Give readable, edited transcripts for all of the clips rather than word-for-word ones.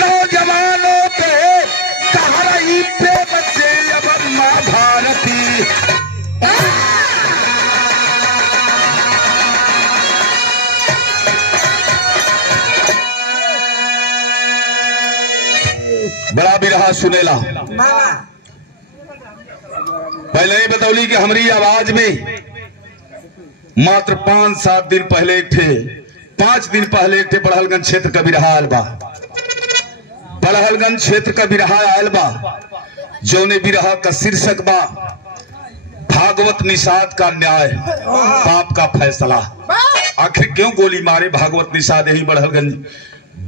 नौजवानों पे कह रही प्रेम से अब माँ भारती। बड़ा बिरहा सुनेला। पहले ही बतौली कि हमारी आवाज में मात्र 5-7 दिन पहले एक थे 5 दिन पहले एक थे बड़हलगंज क्षेत्र का बिरहा आयल बा। बड़हलगंज क्षेत्र का बिरहा आयल बा जौने बिरहा का शीर्षक बा भागवत निषाद का न्याय पाप का फैसला। आखिर क्यों गोली मारे भागवत निषाद यही बड़हलगंज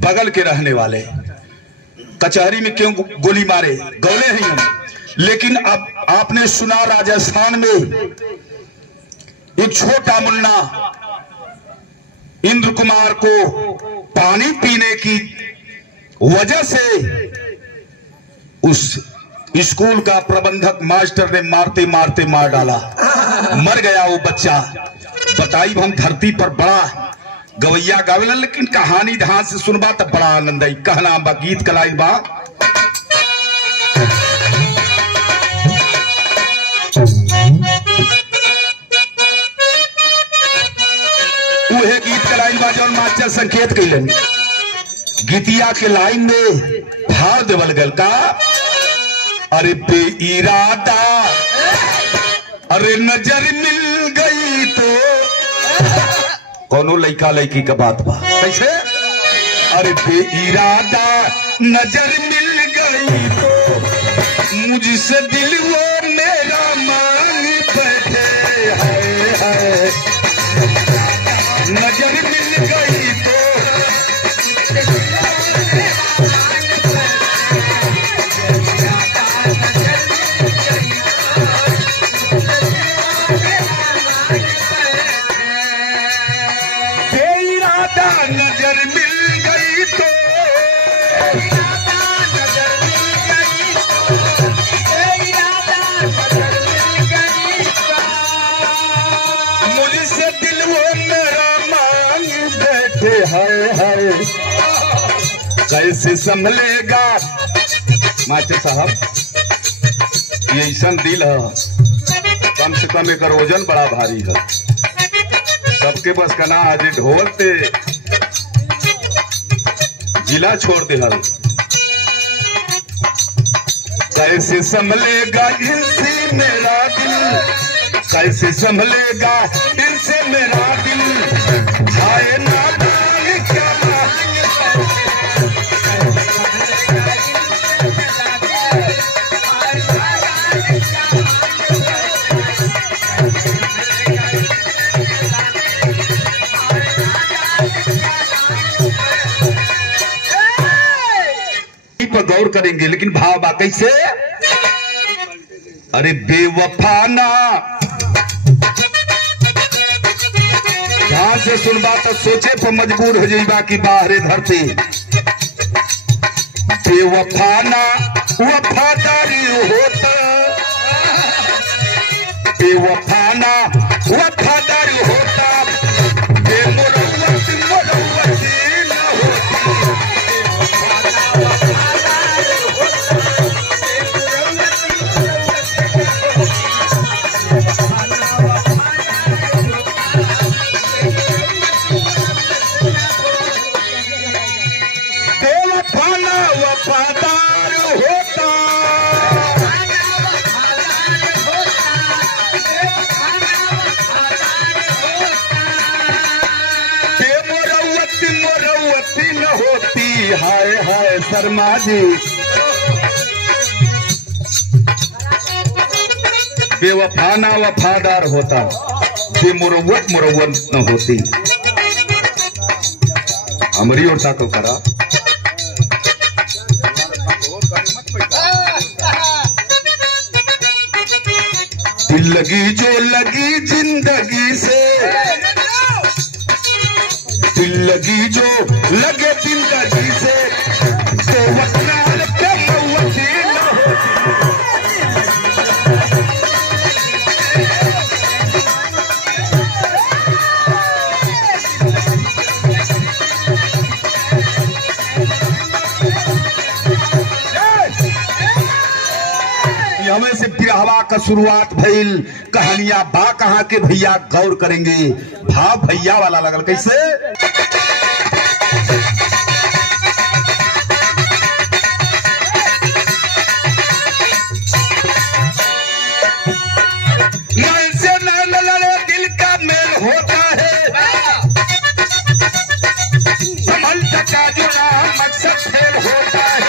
बगल के रहने वाले कचहरी में क्यों गोली मारे गौले हैं हम। लेकिन अब आपने सुना राजस्थान में एक छोटा मुन्ना इंद्र कुमार को पानी पीने की वजह से उस स्कूल का प्रबंधक मास्टर ने मारते मारते मार डाला, मर गया वो बच्चा। बताई हम धरती पर बड़ा गवैया गावेला, लेकिन कहानी ध्यान से सुनबा तो बड़ा आनंद आई। कहना बा गीत कलाई बा उहे गीत के लाइन बा जौन मास्टर संकेत कैलन। गीतिया के लाइन में भाव देवल गल का अरे बेइरादा अरे नजर मिल गई तो कोनो लड़का लड़की का बात बा कैसे अरे बेइरादा नजर मिल गई तो मुझसे दिल वो मेरा मांग बैठे है नजर मिल गई तो बेइरादा नजर मिल गई तो मुझसे दिल वो मेरा मांग बैठे है कैसे संभलेगा मास्टर साहब ये ऐसा दिल है कम से कम एक वजन बड़ा भारी है सबके बस का ना आज ढोलते जिला छोड़ दे हल कैसे संभलेगा इनसे मेरा दिल कैसे संभलेगा इनसे मेरा दिल हाय नादान क्या पर गौर करेंगे लेकिन भाव बा कैसे अरे बेवफा ना ध्यान से सुनबा तो सोचे पर मजबूर हो जाइबा कि बाहरे धरती बेवफा ना वफादारी होता बेवफा ना वफादारी होता बेमुरव्वत मुरव्वती न होती वफादार होता मोरवती न होती हाय हाय शर्मा जी बेवफा ना वफादार होता बेमुरव्वत मुरव्वत न होती। हमारी ओर ताकल करा दिल लगी जो लगी जिंदगी से दिल लगी जो लगे जिंदगी से तो वतनाल पे मौती न होती। हमें से बिरहवा का शुरुआत भइल। कहानियां बा कहाँ के भैया गौर करेंगे। भाव भैया वाला लगल कैसे। नैन से नैन लड़े दिल का मेल होता है, संभल सका जो ना मकसद फेल होता है।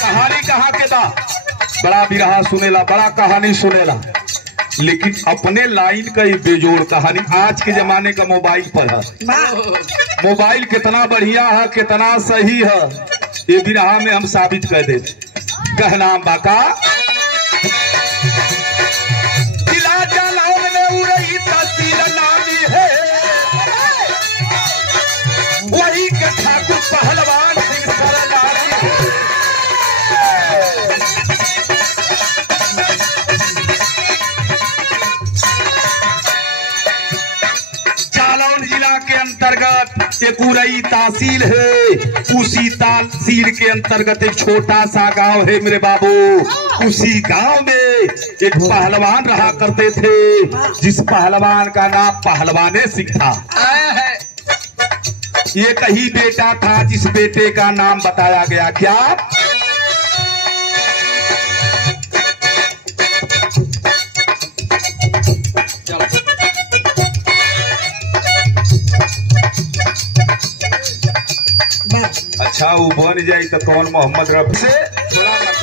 कहानी कहाँ के बा, बड़ा बिरहा सुनेला, बड़ा कहानी सुनेला, लेकिन अपने लाइन का ही बेजोड़ कहानी आज के जमाने का मोबाइल पर है। मोबाइल कितना बढ़िया है, कितना सही है, ये बिरहा में हम साबित कर दे। कहना बाका दिला जलाओ में उड़ई तहसील नामी है, वही के ठाकुर पहलवान सिंह सरदारी है। जालौन जिला के अंतर्गत एक उरई तहसील है, उसी तहसील के अंतर्गत एक छोटा सा गांव है मेरे बाबू। उसी गांव में एक पहलवान रहा करते थे, जिस पहलवान का नाम पहलवाने सिंह था। ये कहीं बेटा था, जिस बेटे का नाम बताया गया क्या, अच्छा वो बन जाए तो कौन मोहम्मद रफी से थोड़ा मत।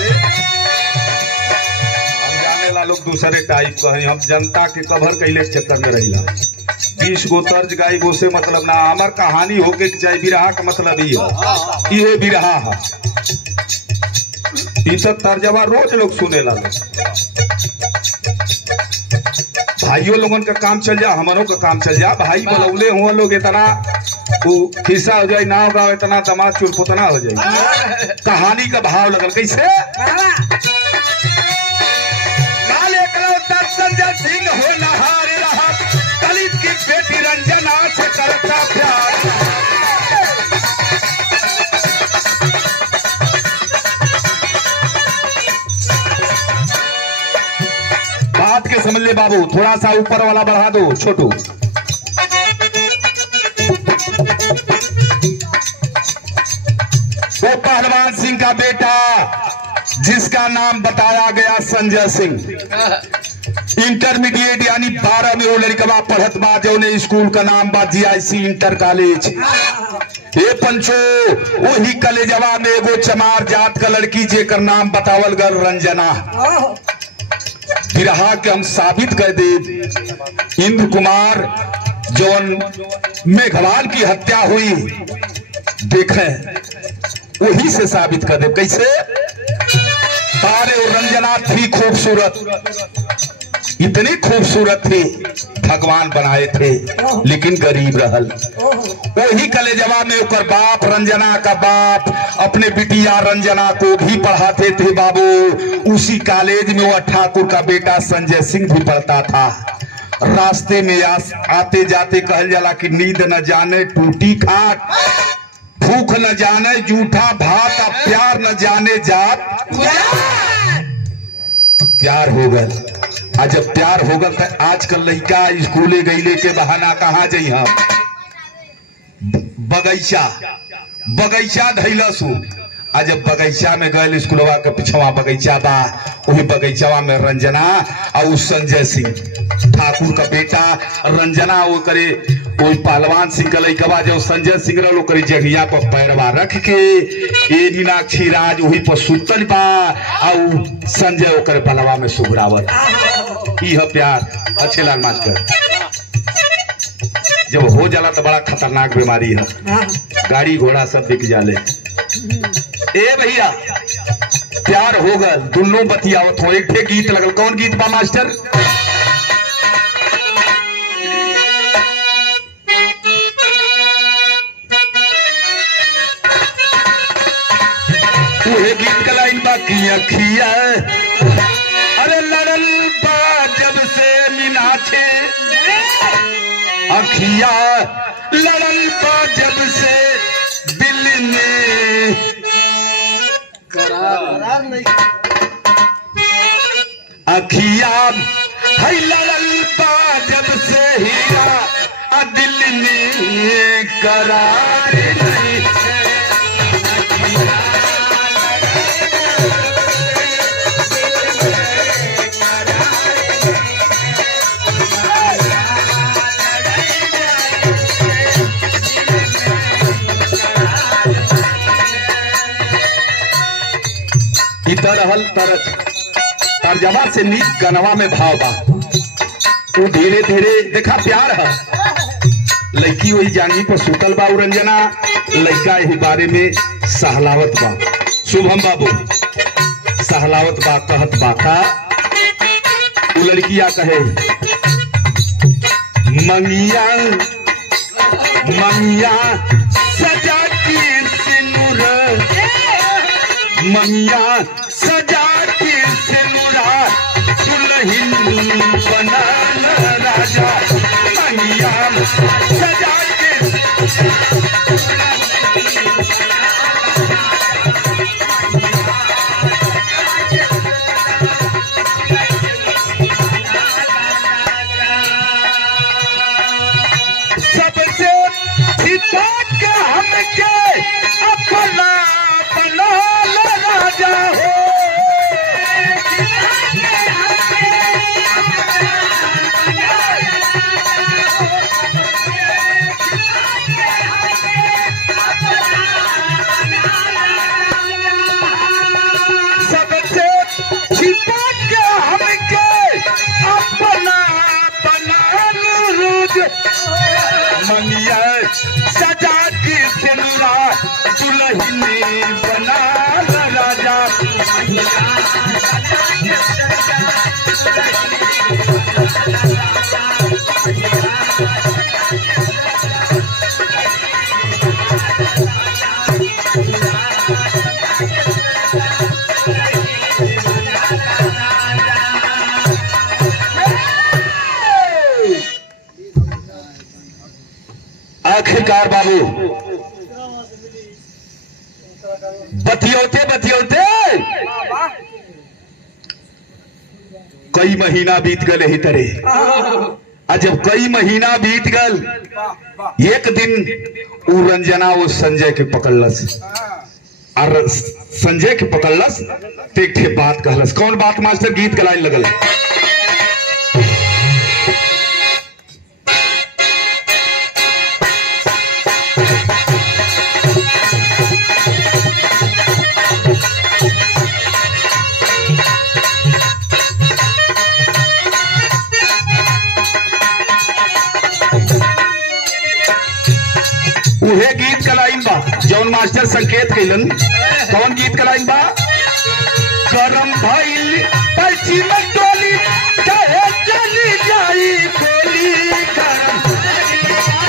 हम जाने ला लोग दूसरे टाइप का है, हम जनता के कवर कैले चक्कर में रहिला। 20 गो तर्ज गाई गो से मतलब ना, हमार कहानी होके चाहे बिरहा का मतलब ही है, ये बिरहा है। ये सब तर्जमा रोज लोग सुने ला। भाइयों लोगन का काम चल जा, हमारों का काम चल जा। भाई बलौले हुआ लोग इतना वो खिस्सा हो जाए ना होगा, इतना दमाद चुरपुतना हो जाए। कहानी का भाव लगल कैसे। संजय सिंह हो नहार रहा, दलित की बेटी रंजना से करता प्यार। बात के समझ ले बाबू, थोड़ा सा ऊपर वाला बढ़ा दो छोटू। वो पहलवान सिंह का बेटा जिसका नाम बताया गया संजय सिंह, इंटरमीडिएट यानी 12 में वो लड़कवा पढ़त बा, जो ने स्कूल का नाम बा GIC इंटर कॉलेज। ये पंचो वही कॉलेजवा में एगो चमार जात का लड़की जेकर नाम बतावल गल रंजना। बिरहा के हम साबित कर दे, इंद्र कुमार जौन मेघवाल की हत्या हुई देखें, वही से साबित कर दे कैसे। तारे और रंजना थी खूबसूरत, इतनी खूबसूरत थी भगवान बनाए थे, लेकिन गरीब रहल। वही कलेजवा में उकर बाप, रंजना का बाप, अपने बिटिया रंजना को भी पढ़ाते थे बाबू। उसी कॉलेज में वो ठाकुर का बेटा संजय सिंह भी पढ़ता था। रास्ते में आते जाते कहल जाला कि नींद न जाने टूटी खाट, भूख न जाने जूठा भात, अब प्यार न जाने जात। प्यार हो गल, आज जब प्यार हो गल तो आजकल लड़का स्कूले गईले के बहाना कहाँ जाइ हम, बगीचा धैलसु। आज जब बगीचा में गए, स्कूलवा के पिछवा बगीचा बा, वही बगीचावा में रंजना और संजय सिंह ठाकुर का बेटा। रंजना वो करे कोई पहलवान सिंह का लड़कवा, जो संजय सिंह रहो करे जगिया पर पैरवा रख के, ये मीनाक्षी राज वही पर सुतल बा, और संजय वो करे पलवा में सुगरावत। यह प्यार अच्छे लाल मास्टर जब हो जाला तो बड़ा खतरनाक बीमारी है, गाड़ी घोड़ा सब बिक जाले। ए भैया प्यार हो गल, दोनों बतियावत हो। एक ठे गीत लगल, कौन गीत बा मास्टर। वही गीत का लाइन बा कि अखिया, अरे लड़ल बा जब से मीनाक्षी नीचे अखिया लड़ल बा जब से दिल में करार नहीं अखिया है लड़ल बा जब से हीरा दिल में करार नहीं है। इतर रहल तर्जमा से नीक गनवा में भाव बा। वो धीरे धीरे देखा प्यार है लड़की वही जांगी पर सुतल बा रंजना लड़का यही बारे में सहलावत बा। शुभम बाबू सहलावत बा कहत बा का वो लड़किया कहे मंगिया मंगिया सजा के सिनुर मंगिया सजा के सिनुरा दुल्हन बना राजा मंगिया सजा के सबसे छिपा के हमके अपना बना राजा हो सबसे छिपा के हमके अपना बना रोज मंगिया सजा के सिनुरा दुल्हन बना राजा आखिरकार बाबू बतियोते बतियोते कई महीना बीत गए ही तरह और जब कई महीना बीत गल एक दिन उ रंजना वो संजय के पकड़लस और संजय के पकड़लस तो एक ठे बात कहलस। कौन बात मास्टर? गीत के लाइन लगल उहे गीत का लाइन बा जौन मास्टर संकेत कैलन। कौन गीत का लाइन बा? गरम भइल पश्चिम टोली कहे चली जाई गोली गरम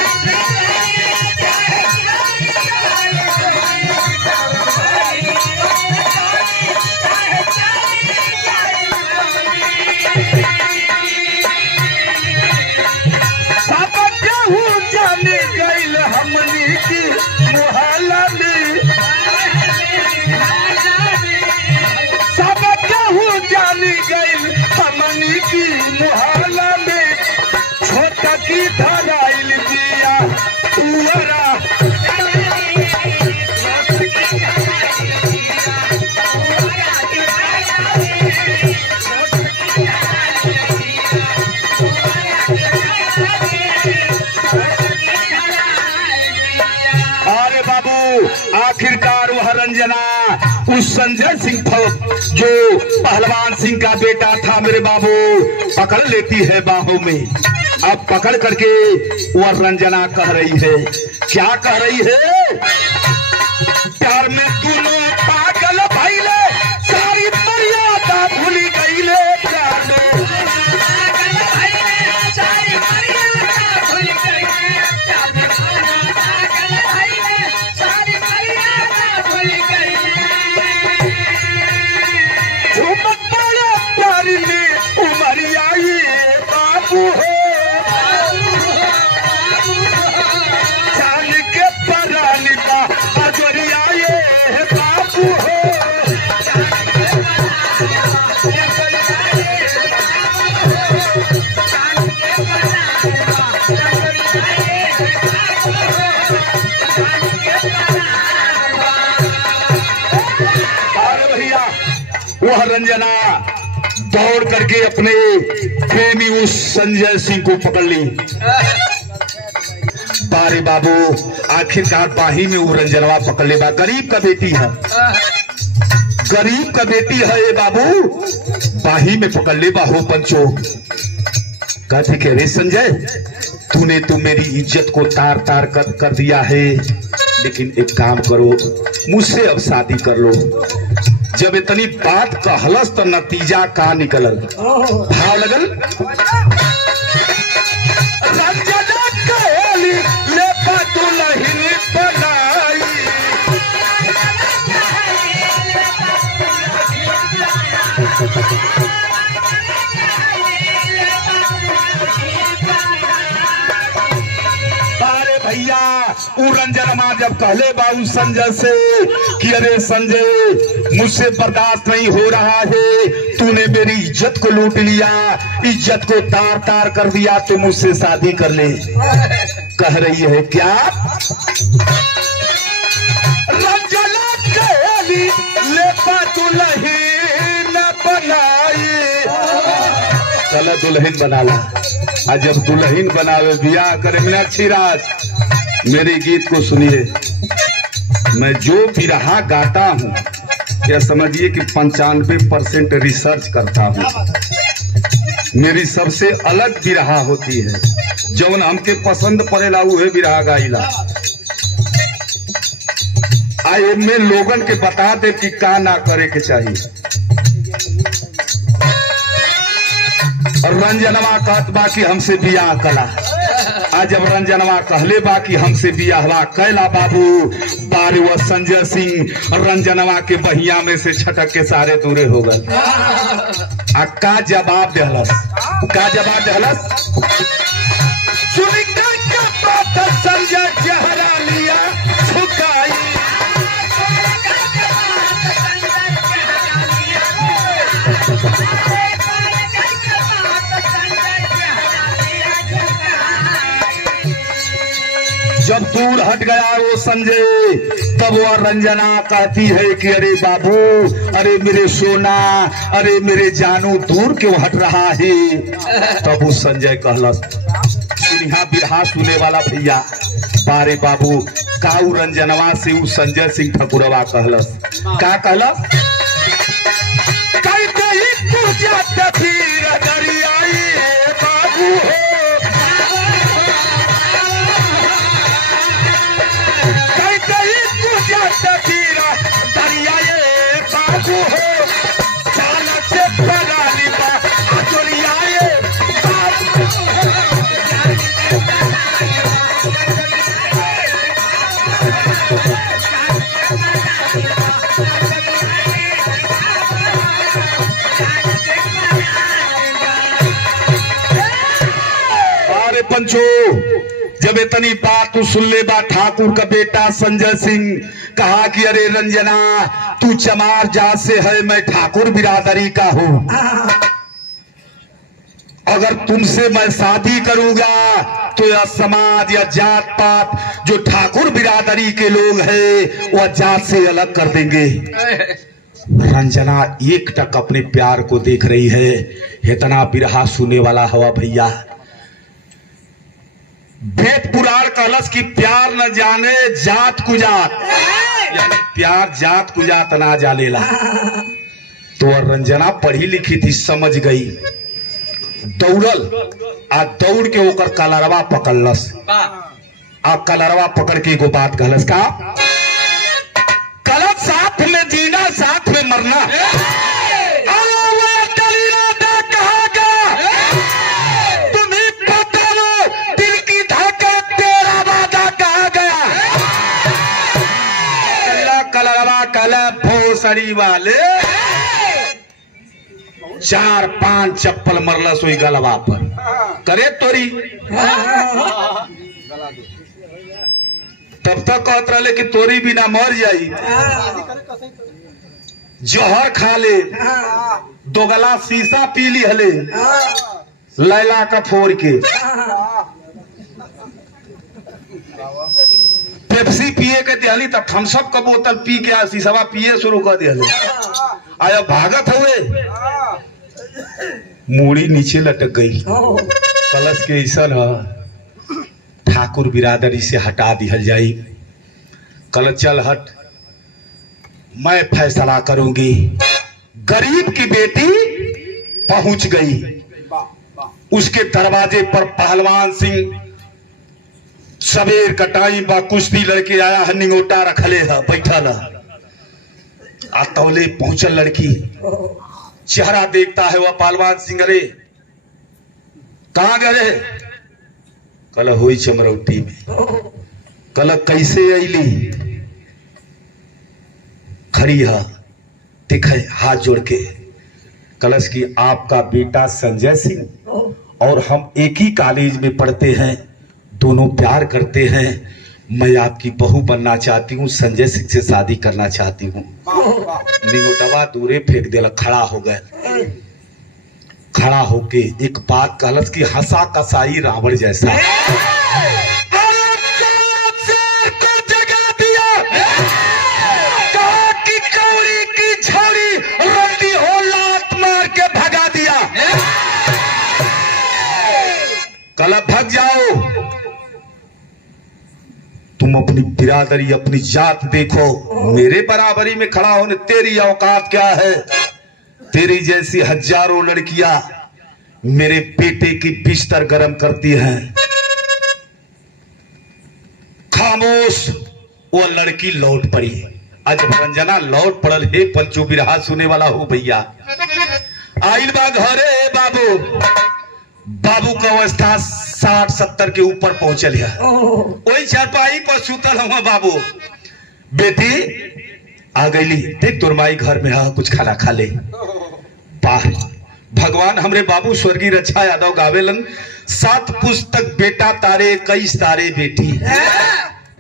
सब केहू जाने गइल हमनी की मोहल्ला में सब केहू जाने गइल हमनी की मोहल्ला में छोटा की धराइल दिया उवरा अरे बाबू आखिरकार वह रंजना उस संजय सिंह जो पहलवान सिंह का बेटा था मेरे बाबू पकड़ लेती है बाहों में। अब पकड़ करके वह रंजना कह रही है, क्या कह रही है? प्यार में दोनों पागल भइले सारी मर्यादा भूल गईले प्यार में प्यार में उमरिया ये बाबू है वह रंजना दौड़ करके अपने प्रेमी उस संजय सिंह को पकड़ ली। बारे बाबू आखिरकार बाही में वो रंजनवा पकड़ ले बा। गरीब का बेटी है, गरीब का बेटी है ये बाबू, बाही में पकड़ ले बा हो पंचो। कहते कि अरे संजय तूने तो मेरी इज्जत को तार तार कर दिया है, लेकिन एक काम करो मुझसे अब शादी कर लो। जब इतनी बात कहलस तो नतीजा का निकलल, भाव लगल। रंजना कहली ले दुल्हन बनाई, भैया उ रंजनमा जब कहले बाबू संजय से कि अरे संजय मुझसे बर्दाश्त नहीं हो रहा है, तूने मेरी इज्जत को लूट लिया, इज्जत को तार तार कर दिया, तो मुझसे शादी कर ले। कह रही है क्या? रंजना कहली ले दुल्हन बनाई, चलो दुल्हन बना ला। आज जब दुल्हन बनावे बियाह करे मीनाक्षी राज, मेरे गीत को सुनिए। मैं जो बिरहा गाता हूँ या समझिए कि 95% रिसर्च करता हूँ। मेरी सबसे अलग बिरहा होती है, जौन हमके पसंद पड़ेला उहे बिरहा गाइला। आए में लोगन के बता दे कि का ना करे के चाहिए। और रंजनवा कहत बा कि हमसे बियाह कला। आज जब रंजनवा कहले बा कि हमसे बियाहवा कैला बाबू, बारे वह संजय सिंह रंजनवा के बहिया में से छटक के सारे दूरे हो गए। का जवाब देहलस, का जवाब देहलस? संजय चेहरा लिया झुकाई, जब दूर हट गया वो संजय, तब वह रंजना कहती है कि अरे बाबू, अरे मेरे सोना, अरे मेरे जानू, दूर क्यों हट रहा है? तब वो संजय कहलस, सुनिहा बिरहा सुने वाला भैया, बारे बाबू काऊ रंजनवा से वो संजय सिंह ठकुरवा कहलस। का कहलस? बाबू हो पंचो, जब इतनी बात तू सुन ले बा, ठाकुर का बेटा संजय सिंह कहा कि अरे रंजना तू चमार जात से है, मैं ठाकुर बिरादरी का हूं, अगर तुमसे मैं शादी करूंगा तो यह समाज या जात पात जो ठाकुर बिरादरी के लोग हैं वह जात से अलग कर देंगे। रंजना एक टक अपने प्यार को देख रही है। इतना बिरहा सुने वाला हवा भैया, वेद पुराण कहलस कि प्यार न जाने जात कुजात, यानी प्यार जात कुजात ना जानेला। तो रंजना पढ़ी लिखी थी, समझ गई, दौड़ल आ दौड़ के ओकर कलरवा पकड़लस। आ कलरवा पकड़ के एगो बात कहलस, का कलर साथ में जीना साथ में मरना, भोसड़ी वाले 4-5 चप्पल मरला सोई गलवा पर, करे तोरी। तब तक कहत रहे कि तोरी बिना मर जाई, जहर खा ले, 2 गिलास शीशा पी ली हले लैला का फोड़ के, पेप्सी पिए के दिहली, तब थम्सअप का बोतल पी के शीशवा पिए शुरू कर दिया। आया भागत हुए, मूड़ी नीचे लटक गई। कलश के ऐसा ठाकुर बिरादरी से हटा दिहल जाई। कल चल हट, मैं फैसला करूंगी। गरीब की बेटी पहुंच गई, उसके दरवाजे पर पहलवान सिंह सवेर का टाइम बा, कुश्ती लड़के आया है, निंगोटा रखले है, बैठल है। तौले पहुंचल लड़की, चेहरा देखता है वह पहलवान सिंह, अरे कहां गए? कल हुई चमरौटी में। कल कैसे अली? खड़ी है, दिखे हाथ जोड़ के। कलश की आपका बेटा संजय सिंह और हम एक ही कॉलेज में पढ़ते हैं, दोनों प्यार करते हैं। मैं आपकी बहू बनना चाहती हूँ, संजय सिंह से शादी करना चाहती हूँ। निगोटवा दूरे फेंक दिया, खड़ा हो गए। खड़ा होके एक बात कहलस कि हंसा कसाई रावण जैसा। कल भाग जाओ, तुम अपनी बिरादरी अपनी जात देखो, मेरे बराबरी में खड़ा होने तेरी औकात क्या है? तेरी जैसी हजारों लड़कियां मेरे बेटे की बिस्तर गर्म करती हैं। खामोश। वो लड़की लौट पड़ी। आज रंजना लौट पड़ल हे पंचो बिरहा सुने वाला हो भैया। आइल बा घरे बाबू, बाबू का अवस्था 60-70 के ऊपर पहुंचल है। वही चारपाई पर सुतल हुआ बाबू। बेटी आ गईली, देख तोर माई घर में है, कुछ खाना खा ले। भगवान हमरे बाबू स्वर्गीय रक्षा यादव गावेलन, 7 पुस्तक बेटा तारे 21 तारे बेटी।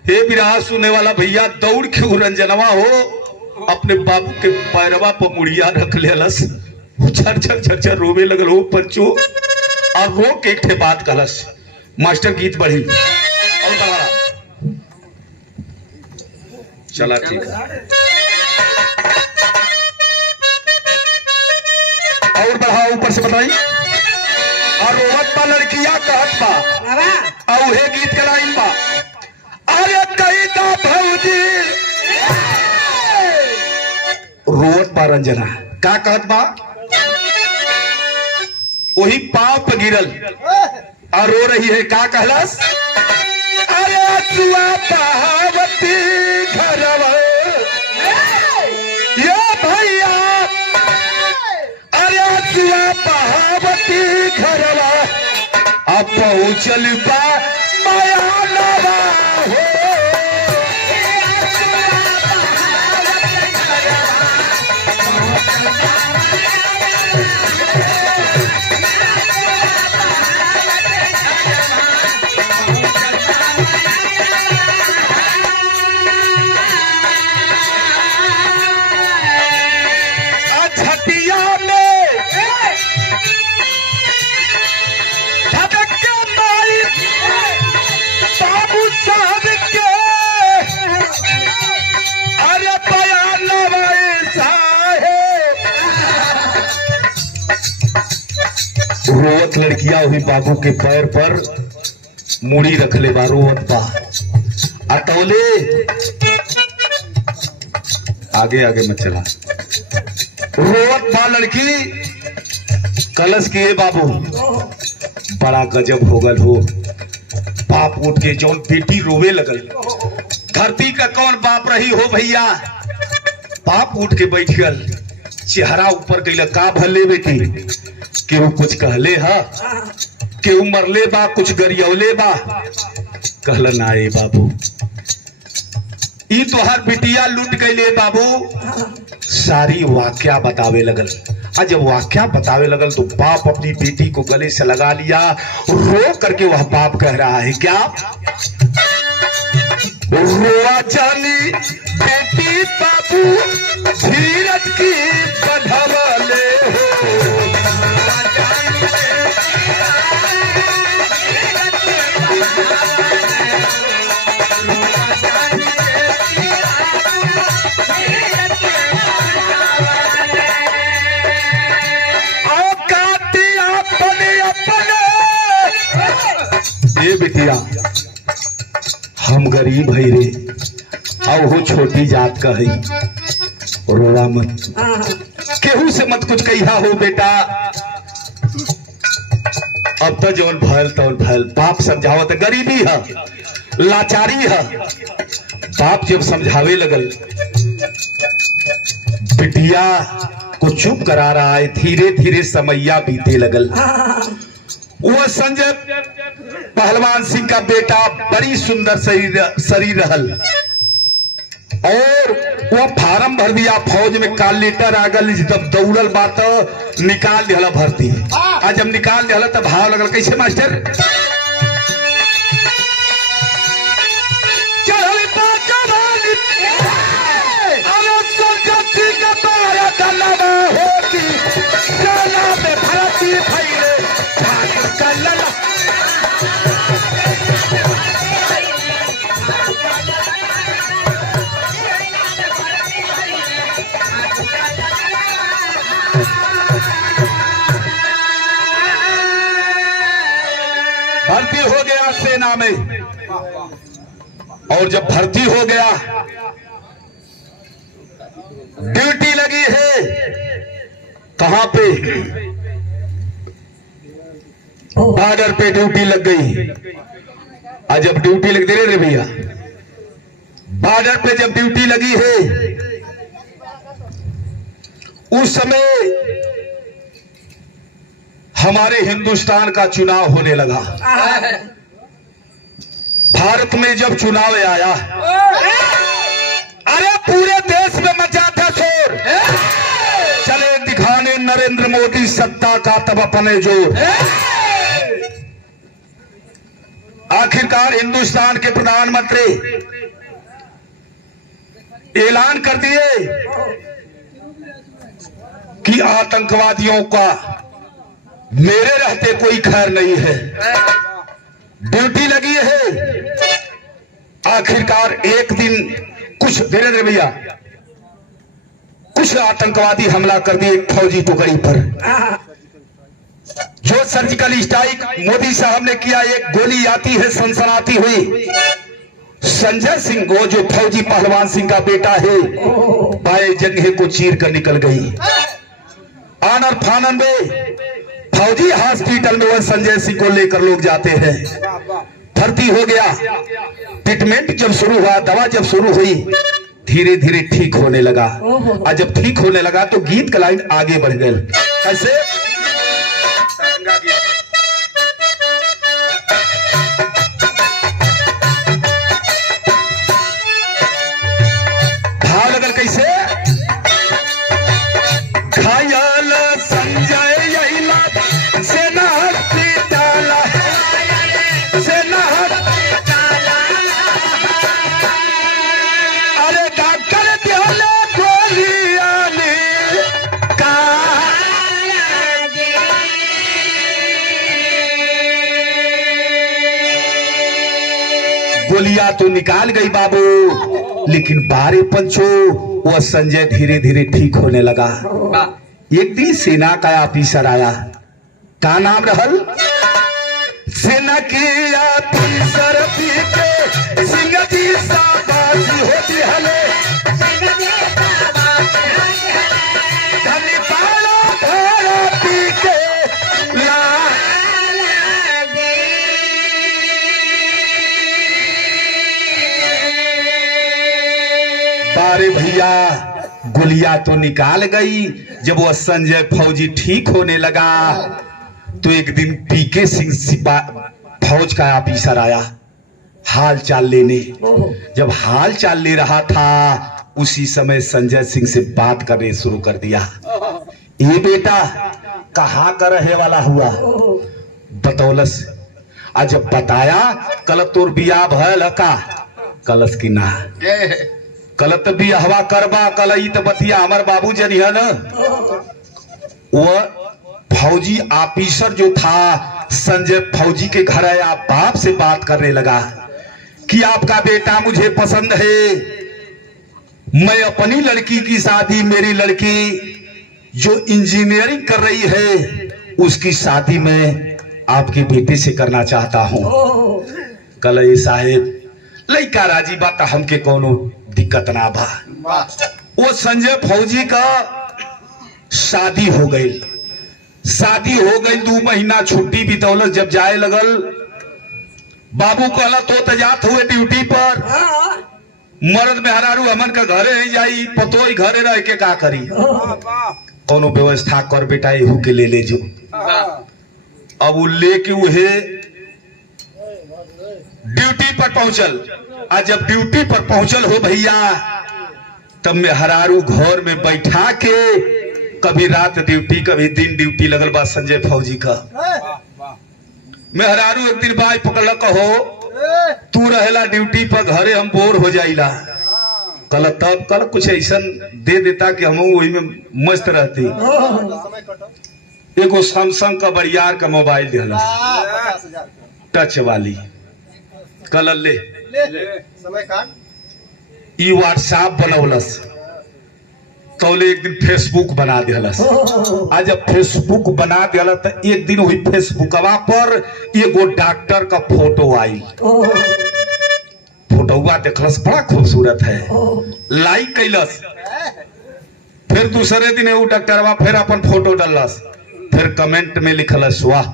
हे बिरहा सुने वाला भैया, दौड़ के रंजनवा हो अपने बाबू के पैरवा पर मुड़िया रख लेलस। झर झर झर झर रोवे लगल हो पंचो, और रो के एक बात कहलस। मास्टर गीत बढ़ी और बढ़ा, चला ठीक और बढ़ा ऊपर से बताई। और रोवत पा लड़किया कहत बा, और हे गीत के लाइन बा, अरे कही दा भौजी। रोवत पा रंजना का कहत बा, वही पांव पर गिरल और रो रही है। का कहलस, अरे तुआ पावती घरवा ये भैया, अरे तुआ पावती घरवा, अब पहुंचल बा माया नवा हो। रोवत लड़किया हुई बाबू के पैर पर मुड़ी रख ले बा, रोवत बा। अटौले आगे आगे मत चला। रोवत बा लड़की। कलश किए बाबू, बड़ा गजब हो गल हो। बाप उठ के जौन बेटी रोवे लगल, धरती का कौन बाप रही हो भैया। बाप उठ के बैठ गल, चेहरा ऊपर गई। का भले बेटी, केहू कुछ कहले हा, केहू मरले बा, कुछ गरियौले बा? कहला ना ए बाबू, ई तोहार बिटिया लूट गईले बाबू। सारी वाक्या बतावे लगल। और जब वाक्या बतावे लगल तो बाप अपनी बेटी को गले से लगा लिया। रो करके वह बाप कह रहा है क्या, रोआ जानी बेटी बाबू धीरज की बढ़ावले हो। ए बिटिया हम गरीब है रे और वो छोटी जात का है, रोवा मत, केहू से मत कुछ कहिया हो बेटा। अब तो जौन भयल तौन भयल, बाप समझावत, गरीबी है, लाचारी है। बाप जब समझावे लगल, बिटिया को चुप करा रहा है, धीरे धीरे समैया बीते लगल। वो संजय पहलवान सिंह का बेटा बड़ी सुंदर शरीर रहल और वो फार्म भर दिया फौज में, कॉल लेटर आ गल, जब दौड़ल बात निकाल दिया भर्ती। आज जब निकाल दिया तब भाव लगल कैसे मास्टर, भर्ती हो गया सेना में। और जब भर्ती हो गया, ड्यूटी लगी है कहां पे, बॉर्डर पे ड्यूटी लग गई। आज जब ड्यूटी लग दे रे भैया, बॉर्डर पे जब ड्यूटी लगी है, उस समय हमारे हिंदुस्तान का चुनाव होने लगा। भारत में जब चुनाव आया, अरे पूरे देश में मचा था शोर, चले दिखाने नरेंद्र मोदी सत्ता का तब अपने जोर। आखिरकार हिंदुस्तान के प्रधानमंत्री ऐलान कर दिए कि आतंकवादियों का मेरे रहते कोई खैर नहीं है। ड्यूटी लगी है। आखिरकार एक दिन कुछ धीरे भैया, कुछ आतंकवादी हमला कर दिए एक फौजी टुकड़ी पर, जो सर्जिकल स्ट्राइक मोदी साहब ने किया। एक गोली आती है सनसनाती हुई, संजय सिंह को जो फौजी पहलवान सिंह का बेटा है, बाएं जंघे को चीर कर निकल गई। आनर फानन में फौजी हॉस्पिटल में वह संजय सिंह को लेकर लोग जाते हैं। भर्ती हो गया, ट्रीटमेंट जब शुरू हुआ, दवा जब शुरू हुई, धीरे धीरे ठीक होने लगा। और जब ठीक होने लगा तो गीत का लाइन आगे बढ़ गए। कैसे भाव लगल, कैसे घायल संजय सेना हॉस्पिटल, सेना हॉस्पिटल, अरे डॉक्टर दिहले गोलियां का, गोलियां तो निकाल गई बाबू, लेकिन बारे पंचो वह संजय धीरे धीरे ठीक होने लगा। एक दिन सेना का ऑफिसर आया, का नाम रहल, सेना की ऑफिसर के सिंह जी शाबाशी होती हले, धनी पालो भरा पी के ला, बारे भैया गोलियां तो निकाल गई। जब वह संजय फौजी ठीक होने लगा तो एक दिन पीके सिंह फौज का ऑफिसर आया हाल चाल लेने। जब हाल चाल ले रहा था उसी समय संजय सिंह से बात करने शुरू कर दिया। ये बेटा कहाँ का रहे वाला हुआ, बतौलस। आज जब बताया कल तोर बिया भयल का, कलस की ना, कल तो बियाहवा करबा, कल ई तो बतिया हमार बाबू जनी है न। वह फौजी ऑफिसर जो था संजय फौजी के घर आया, बाप से बात करने लगा कि आपका बेटा मुझे पसंद है, मैं अपनी लड़की की शादी, मेरी लड़की जो इंजीनियरिंग कर रही है उसकी शादी में आपकी बेटी से करना चाहता हूँ। कल साहेब लड़का राजी बा तो हमके कोनो दिक्कत ना बा। वो संजय फौजी का शादी हो गई 2 महीना छुट्टी बितौलस। जब जाए लगल बाबू कहला तो तजात हुए ड्यूटी पर, मर्द में हरारू हमन का घरे नहीं जाई, पतोई घरे रह के का करी, कोनो व्यवस्था कर बेटा एहू के ले जो। अब वो लेके उहे ड्यूटी पर पहुंचल। आज जब ड्यूटी पर पहुंचल हो भैया, तब में हरारू घर में बैठा के कभी रात ड्यूटी कभी दिन ड्यूटी लगल बा संजय फौजी का। मैं हरारू एक दिन बाई पकड़ कहो तू रहेला ड्यूटी पर, घरे हम बोर हो जाइला। कल तब कल कुछ ऐसा दे देता कि हम वही में मस्त रहती। एगो सैमसंग का बड़ियार का मोबाइल दिला टच वाली। कल ले ई व्हाट्सएप बनौलस, तौले एक दिन फेसबुक बना दिलस। आज जब फेसबुक बना दिला तो एक दिन वही फेसबुकवा पर एगो डॉक्टर का फोटो आई। फोटोवा देखलस बड़ा खूबसूरत है, लाइक कैलस। फिर दूसरे दिन वो डॉक्टरवा फिर अपन फोटो डालस, फिर कमेंट में लिखलस वाह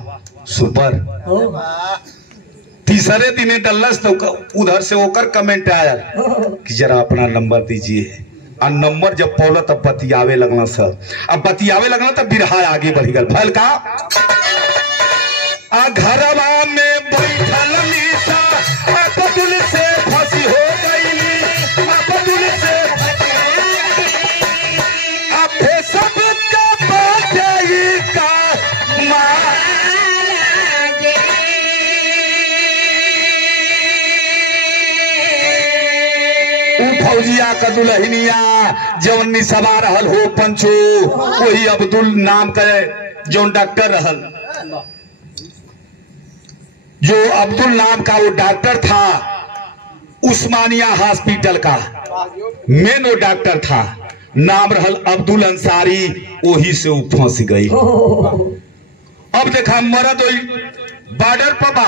सुपर। तीसरे दिन डालस तो उधर से होकर कमेंट आया कि जरा अपना नंबर दीजिए। और नंबर जब पौला तब बतियावे लगना सर। अब बतियावे लगना तब बिरहा आगे बढ़ गल। फल का घरवा में बैठल मीसा बदुल से फंसी हो गई, बदुल से सब का फौजिया का दुल्हनिया जवन निसवा रहल हो पंचो, वही अब्दुल नाम का जो डॉक्टर रहल, जो अब्दुल नाम का वो डॉक्टर था उस्मानिया हॉस्पिटल का मेन वो डॉक्टर था, नाम रहल अब्दुल अंसारी। वही से वो फंस गई। अब देखा मरद बॉर्डर पर बा,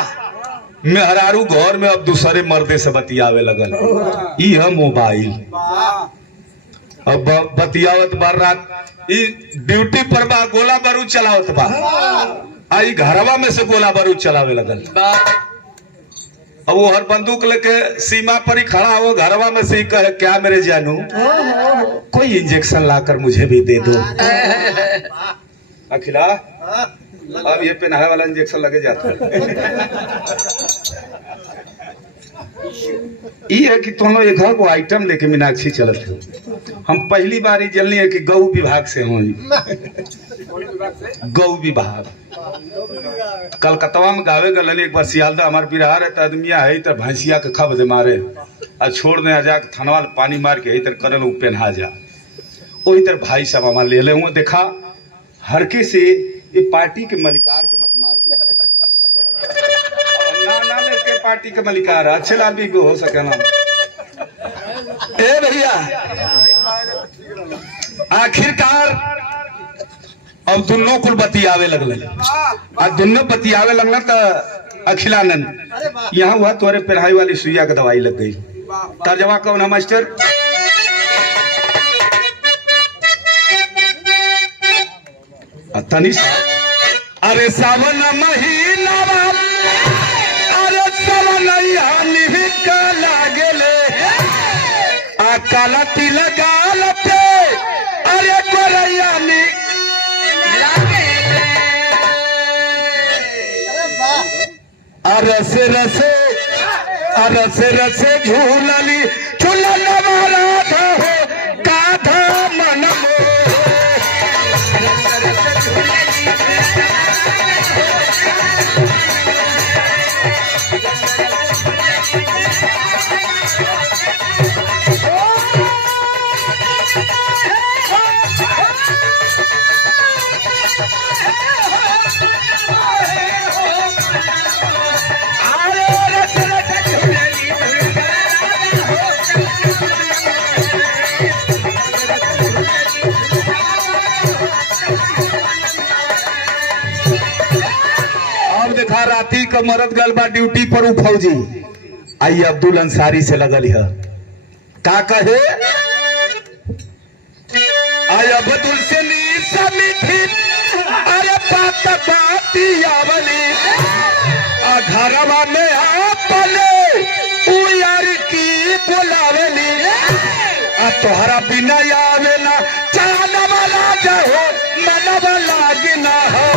मेहरारू घर में अब दूसरे मर्दे से बतियावे लगल। यह मोबाइल अब बतियावत बार रात ड्यूटी पर बा, गोला बारूद चलावत बा, आई घरवा में से गोला बारूद चलावे लगल। अब वो हर बंदूक लेके सीमा पर ही खड़ा हो, घरवा में से ही कहे क्या मेरे जानू कोई इंजेक्शन लाकर मुझे भी दे दो। अखिला अब ये पहनाए वाला इंजेक्शन लगे जाता है। ये है कि तुम लोग एक को आइटम लेके मीनाक्षी चलत हो। हम पहली बार ही जलनी है कि गौ विभाग से हो। गौ विभाग कलकत्ता में गावे गल एक बार सियालदा हमारे बिहार है तो आदमिया है तो भैंसिया के खब दे मारे और छोड़ दे जा थनवा पानी मार के इधर करल वो पहना जा। वो इधर भाई साहब हमारे ले ले हुए देखा हरके से ये पार्टी के मलिकार के मत मार दिया ना लेके पार्टी के मलिकार अच्छे लाल भी हो सके ना। ए भैया आखिरकार अब दोनों कुल बतियावे लगल और दोनों बतियावे लगना तो अखिलानंद यहाँ हुआ तोरे पढ़ाई वाली सुइया का दवाई लग गई। तर्जमा कौन है मास्टर? तनिष अरे सावन महीना अरे सावन लागेले आ काला तिल गाल पे अरे कोरैया रसे रसे रसे रसे झूलली झूलन राधा हो गाधा मन का मरद गल बा ड्यूटी पर उ फौजी आई अब्दुल अंसारी से लगल है का कहे आई अब्दुल से मीठी अरे बात बाती आवली घरवा में आपले उ यार की बोलावली तोहरा बिना आवे ना चाहन वाला जाओ मनवा लागे ना हो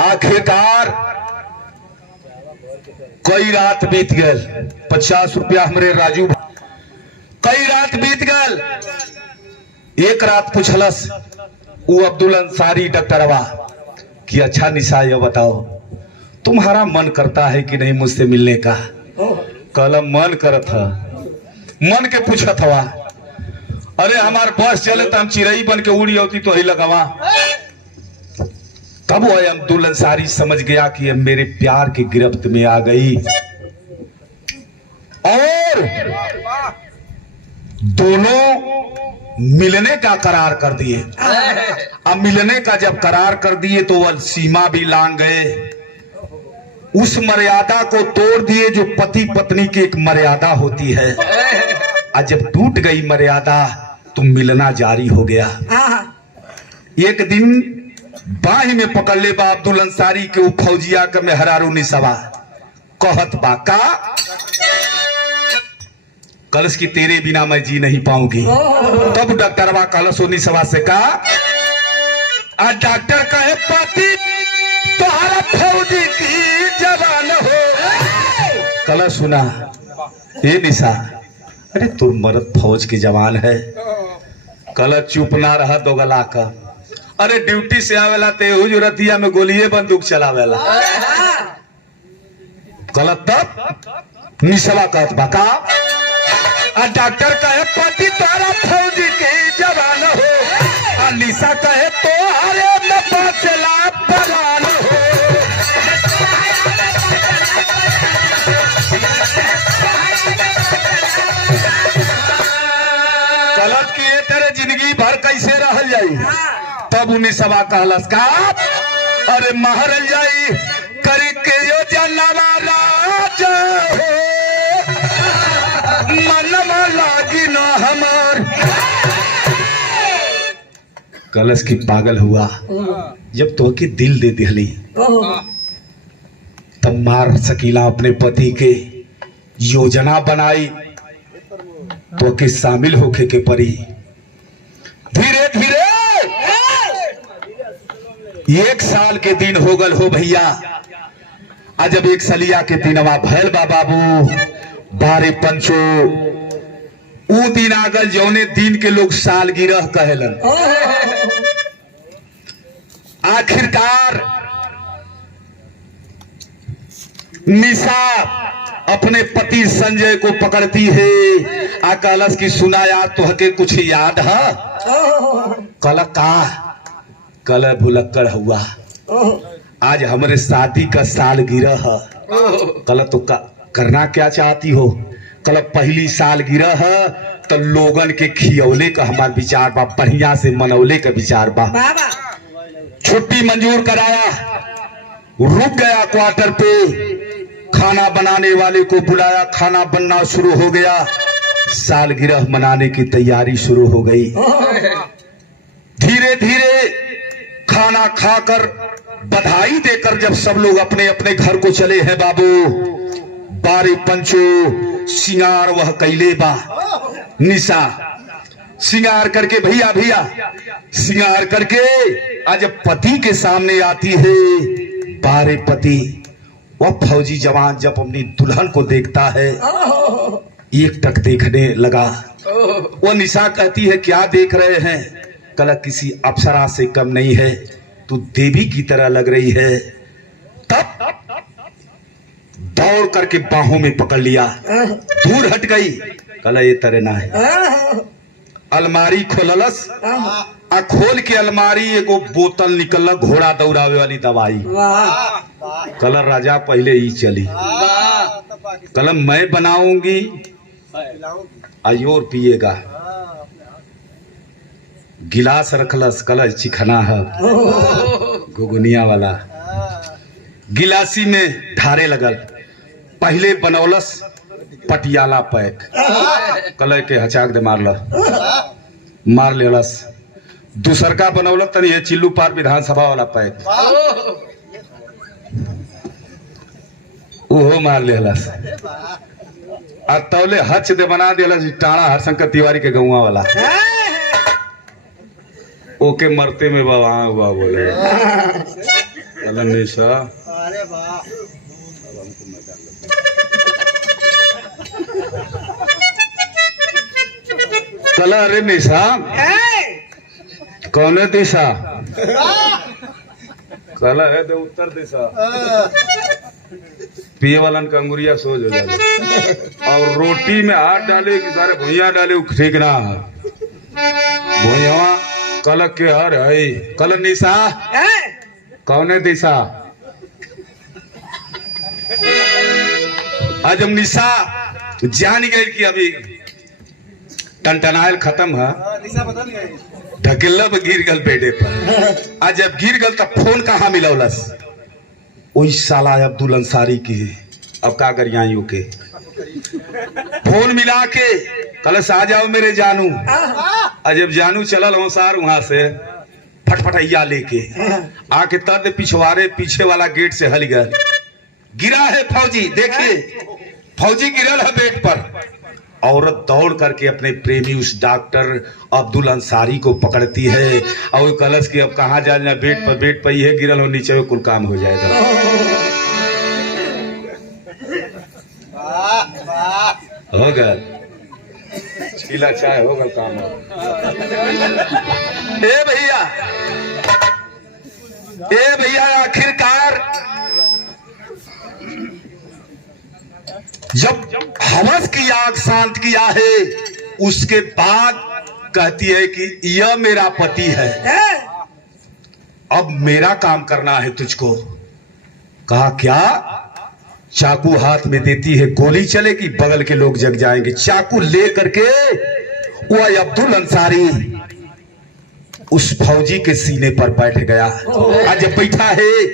आखिरकार कई रात बीत गल 50 रुपया हमरे राजू कई रात बीत गल एक रात पूछलस वो अब्दुल अंसारी डॉक्टरवा कि अच्छा निशा ये बताओ तुम्हारा मन करता है कि नहीं मुझसे मिलने का कलम मन करत है मन के पूछत हवा अरे हमार बस चले तो हम चिड़ई बन के उड़ी होती तो ही लगावा तब वो अब्दुल अंसारी समझ गया कि मेरे प्यार की गिरफ्त में आ गई और दोनों मिलने का करार कर दिए। अब मिलने का जब करार कर दिए तो वह सीमा भी लांग गए, उस मर्यादा को तोड़ दिए जो पति पत्नी की एक मर्यादा होती है। और जब टूट गई मर्यादा तो मिलना जारी हो गया। एक दिन बाही में पकड़ ले बा अब्दुल अंसारी के वो फौजिया के मेहरारू निसवा कहत बा का कलश की तेरे बिना मैं जी नहीं पाऊंगी। तब डॉक्टरवा कलश निसवा से कहा डॉक्टर कहे पति तुम्हारा फौजी की जवान हो। कलश सुना ए निशा अरे तुम मर्द फौज के जवान है। कलश चुप ना रहा दोगला का अरे ड्यूटी से आवेला ते हुजरतिया में गोलिए बंदूक चलावेला। गलत तब निसवा कहत बका डॉक्टर कहे पति तारा फौजी के जवान हो और निशा कहे तो अरे नपा चला पलान हो। गलत किए तेरे जिंदगी भर कैसे रहल जाई। तब उन्हीं सभा कहलस का अरे महरल जाई करी के यो जनवा राजा हो मनवा लागी ना हमार। कलश की पागल हुआ जब तो के दिल दे दिली तब मार सकीला अपने पति के योजना बनाई तो के शामिल होके के परी। धीरे धीरे 1 साल के दिन हो गल हो भैया। जब 1 सलिया के दिनवा भैल बा बाबू बारे पंचो ऊ दिन आगल जौने दिन के लोग सालगिरह कहेलन। आखिरकार निशा अपने पति संजय को पकड़ती है। कलश की सुना यार तुहके कुछ याद है। कल का कल भुलक्कड़ हुआ आज हमारे शादी का सालगिरह है। कल तो करना क्या चाहती हो। कल पहली सालगिरह है तो लोगन के खियौले का हमार विचार बा बढ़िया से मनौले का विचार बा। छुट्टी मंजूर कराया रुक गया क्वार्टर पे खाना बनाने वाले को बुलाया खाना बनना शुरू हो गया। सालगिरह मनाने की तैयारी शुरू हो गई। धीरे धीरे खाना खाकर बधाई देकर जब सब लोग अपने अपने घर को चले हैं बाबू बारे पंचो सिंगार वह कैले बा। निशा सिंगार करके भैया भैया सिंगार करके आज पति के सामने आती है। बारे पति वह फौजी जवान जब अपनी दुल्हन को देखता है एक टक देखने लगा। वो निशा कहती है क्या देख रहे हैं। कल किसी अप्सरा से कम नहीं है, तू देवी की तरह लग रही है। तब दौड़ करके बाहों में पकड़ लिया, दूर हट गई। कल ये तरह ना है। अलमारी खोललस, खोल के अलमारी एगो बोतल निकल, घोड़ा दौड़ावे वाली दवाई। कल राजा पहले ही चली, कल मैं बनाऊंगी अयोर पिएगा। गिलास रखलस, कल चिखना है घुगनिया वाला। गिलासी में ढारे लगल, पहले बनौलस पटियाला पैक, कल के हचाक दे मार लेलस। दूसर का बनौलस तनी है चिल्लू पार विधानसभा वाला पैक, ओहो मार लेलस। और तौले हच दे बना दिलस टाणा हरशंकर तिवारी के गौवा वाला, ओके मरते में बाबा हुआ बोले। अरे वाह, कल अरे निशा कौन दिशा? कल है तो उत्तर दिशा। पिए वालन का अंगुरिया सोच हो जाए और रोटी में हाथ डाले कि सारे भुइया डाले, ठीक ना है भुइया। कल के हर है कल निशा कौन दिशा? आज हम निशा जान गए कि अभी टनटनायल खत्म है, ढकेला पे गिर गल बेटे पर। आज जब गिर गल तब फोन कहाँ मिलौलस? वही साला अब्दुल अंसारी की। अब का करियाइयों के फोन मिला के कल से आ जाओ मेरे जानू। जब जानू चलल होसार वहां से फटफटैया लेके आके तर्द पिछवाड़े पीछे वाला गेट से हल गए। गिरा है फौजी, देखिए फौजी गिरल है बेड पर। औरत दौड़ करके अपने प्रेमी उस डॉक्टर अब्दुल अंसारी को पकड़ती है और कलश की अब कहाँ जाना, बेड पर ये गिरल हो, नीचे कुल काम हो जाएगा। होगा चीला चाय होगा काम हो। ए भैया आखिरकार जब हवस की आग शांत किया है उसके बाद कहती है कि यह मेरा पति है, अब मेरा काम करना है तुझको। कहा क्या? चाकू हाथ में देती है, गोली चलेगी, बगल के लोग जग जाएंगे। चाकू ले करके वह अब्दुल अंसारी उस फौजी के सीने पर बैठ गया। आज जब बैठा है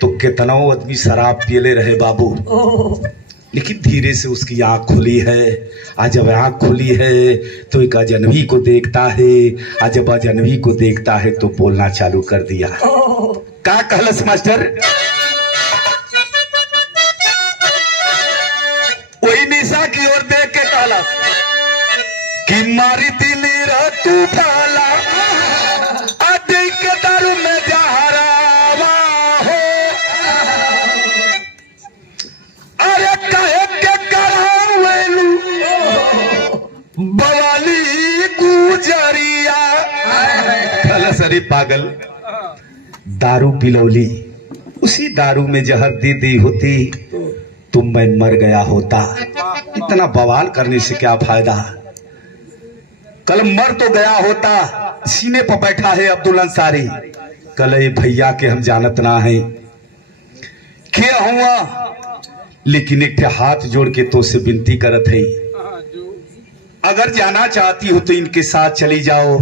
तो कितना आदमी शराब पियले रहे बाबू, लेकिन धीरे से उसकी आंख खुली है। आज जब आंख खुली है तो एक अजनबी को देखता है। आज जब अजनबी को देखता है तो बोलना चालू कर दिया। का कहलस मास्टर? वही निशा की ओर देख के कहलस कि मारी दिली रे तू भाला, आदि के दारू में जहरावा हो। अरे कहे के करावेलू बवाली गुजरिया। कहलस अरे पागल, दारू पिलौली, उसी दारू में जहर दे दी होती तो मैं मर गया होता। इतना बवाल करने से क्या फायदा? कल मर तो गया होता। सीने पर बैठा है अब्दुल अंसारी। कल ये भैया के हम जानत ना है क्या हुआ, लेकिन एक हाथ जोड़ के तो से विनती करत है, अगर जाना चाहती हो तो इनके साथ चली जाओ,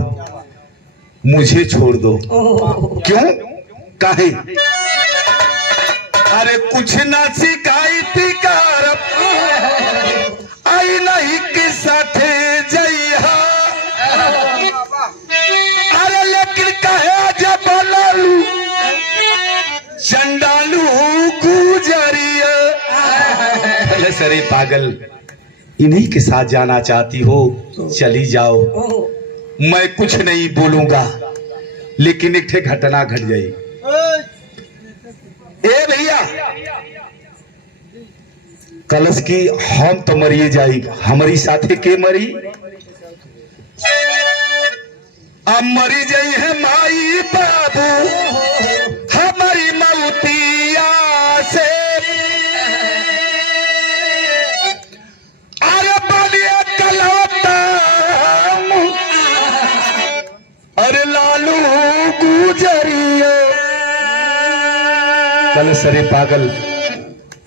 मुझे छोड़ दो। क्यों? काहे? अरे कुछ ना सिखाई थी कारब, आई नहीं के साथ जइहा। अरे लेकिन कहे जब लालू चंडालू गुजरिया। सरे पागल, इन्हीं के साथ जाना चाहती हो, चली जाओ, मैं कुछ नहीं बोलूंगा, लेकिन एक ठे घटना घट जाई। ए भैया, कलश की हम तो मरिए जाई, हमारी साथे के मरी? अब मरी जई है माई बाबू हमारी मौतिया से, अरे बनिया कलौता अरे लालू गुजरिया। कल सरे पागल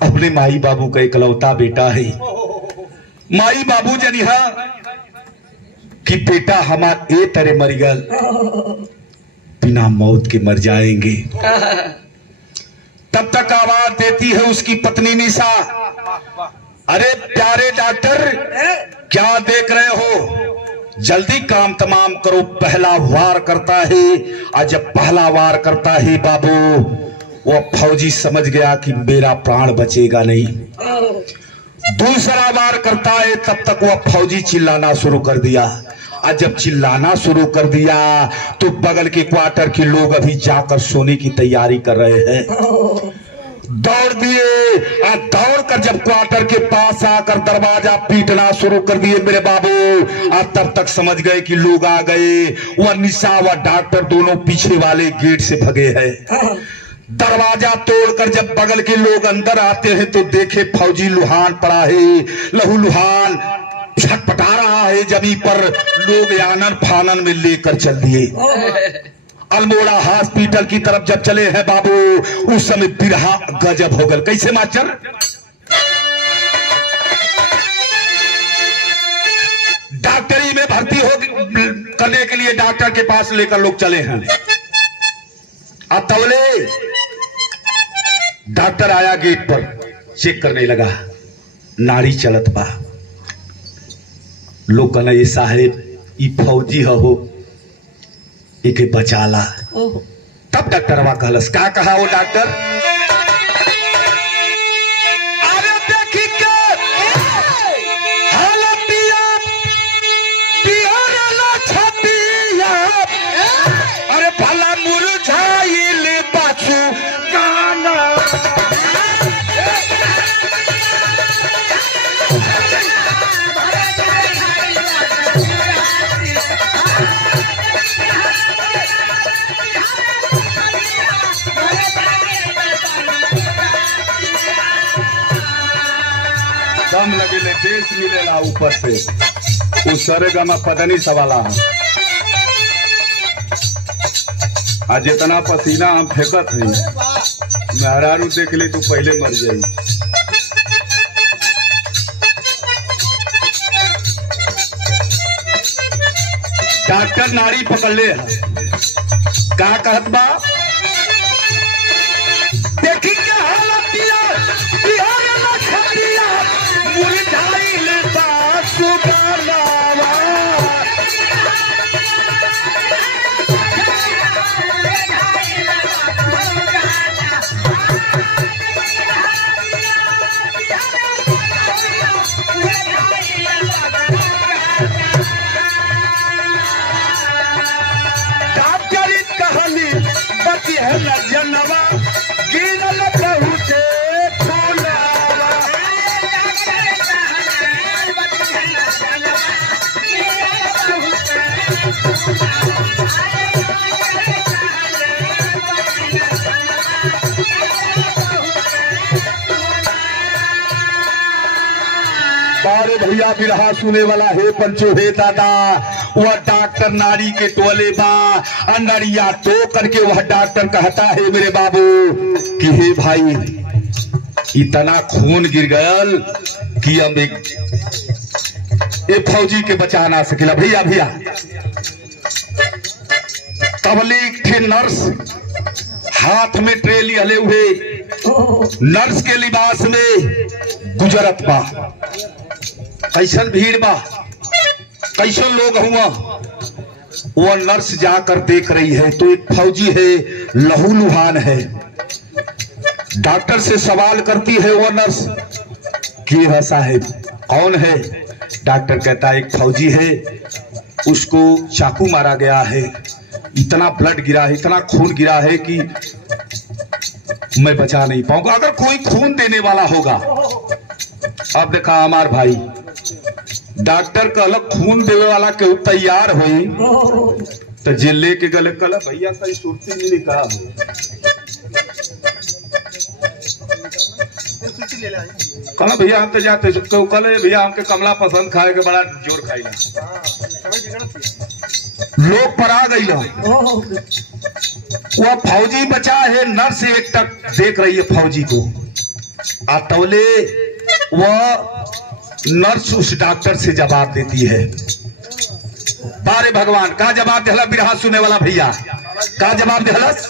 अपने माई बाबू का इकलौता बेटा है। माई बाबू जनिहा कि बेटा हमार ए तरह मर गल, बिना मौत के मर जाएंगे। तब तक आवाज देती है उसकी पत्नी निशा, अरे प्यारे डॉक्टर क्या देख रहे हो, जल्दी काम तमाम करो, पहला वार करता है। और जब पहला वार करता है बाबू, वो फौजी समझ गया कि मेरा प्राण बचेगा नहीं। दूसरा वार करता है, तब तक वह फौजी चिल्लाना शुरू कर दिया। और जब चिल्लाना शुरू कर दिया तो बगल के क्वार्टर के लोग अभी जाकर सोने की तैयारी कर रहे हैं। दौड़ दिए और दौड़कर जब क्वार्टर के पास आकर दरवाजा पीटना शुरू कर दिए मेरे बाबू। और तब तक समझ गए कि लोग आ गए। वह निशा व डॉक्टर दोनों पीछे वाले गेट से भगे हैं। दरवाजा तोड़कर जब बगल के लोग अंदर आते हैं तो देखे फौजी लुहान पड़ा है, लहू लुहान छटपटा रहा है जमीन पर। लोग आनन फानन में लेकर चल दिए। अल्मोड़ा हॉस्पिटल की तरफ जब चले हैं बाबू, उस समय बिरहा गजब हो गल। कैसे मास्टर? डॉक्टरी में भर्ती हो करने के लिए डॉक्टर के पास लेकर लोग चले हैं। अब तवले डॉक्टर आया गेट पर, चेक करने लगा, नाड़ी चलत बा। लोग कहना ये साहेब ई फौजी हो, इके बचाला। तब डॉक्टरवा कहलस, का कहा वो डॉक्टर? अरे देखी के हालतिया बिहारला छतिया, अरे भला मुरझाइल बाछू काना। दम लगे देश मिलेला ऊपर से, उस सरेगमा पदनी सवाला है। आज जितना पसीना हम फेंकत है, मेहरारू देख ले तो पहले मर जाई। डॉक्टर नाड़ी पकड़ ले है, का कहत बा? देखी क्या हालतिया बिहारला छतिया, मुरझाइल बाछू कानावा। डॉक्टरी कहानी बची है न जनवा, गिरल बहुते फूलावा। बारे भैया बिरहा सुने वाला है पंचो हे दादा, वह डॉक्टर नाड़ी के टोले बा। नड़िया तो करके वह डॉक्टर कहता है मेरे बाबू कि हे भाई इतना खून गिर गयल कि हम एक फौजी के बचा ना सकेला। भैया भैया तबलीग थे नर्स, हाथ में ट्रे लिए हुए, नर्स के लिबास में गुजरत बा। कैसन भीड़ बा, कैसन लोग हुआ। वो नर्स जाकर देख रही है तो एक फौजी है, लहू लुहान है। डॉक्टर से सवाल करती है वो नर्स कि है साहब कौन है? डॉक्टर कहता है एक फौजी है, उसको चाकू मारा गया है, इतना ब्लड गिरा है, इतना खून गिरा है कि मैं बचा नहीं पाऊंगा। अगर कोई खून देने वाला होगा। अब देखा हमार भाई डॉक्टर का अलग खून देने वाला क्यों तैयार हुई तो जिले के गले कल भैया सही सुरती नहीं निकाह कल भैया हम तो जाते कल भैया हमके कमला पसंद खाए के बड़ा जोर खाई लोग पर आ गई वह फौजी बचा है नर्स एक तक देख रही है फौजी को आतौले वह नर्स उस डॉक्टर से जवाब देती है बारे भगवान का जवाब दिला बिरहा सुने वाला भैया का जवाब दिला नर्स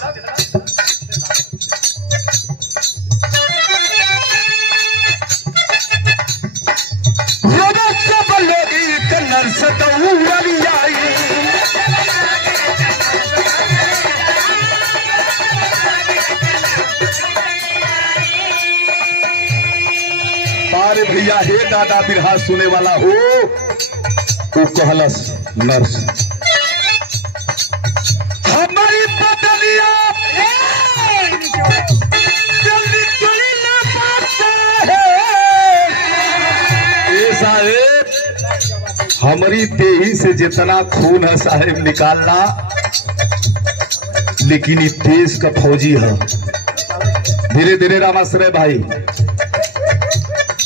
बारे भैया हे दादा बिरहा सुने वाला हो वो कहलस नर्स हमारी बदलिया जल्दी चली ना पाता है साहेब हमारी देही से जितना खून है साहेब निकालना लेकिन ये देश का फौजी है धीरे धीरे रामाश्रय भाई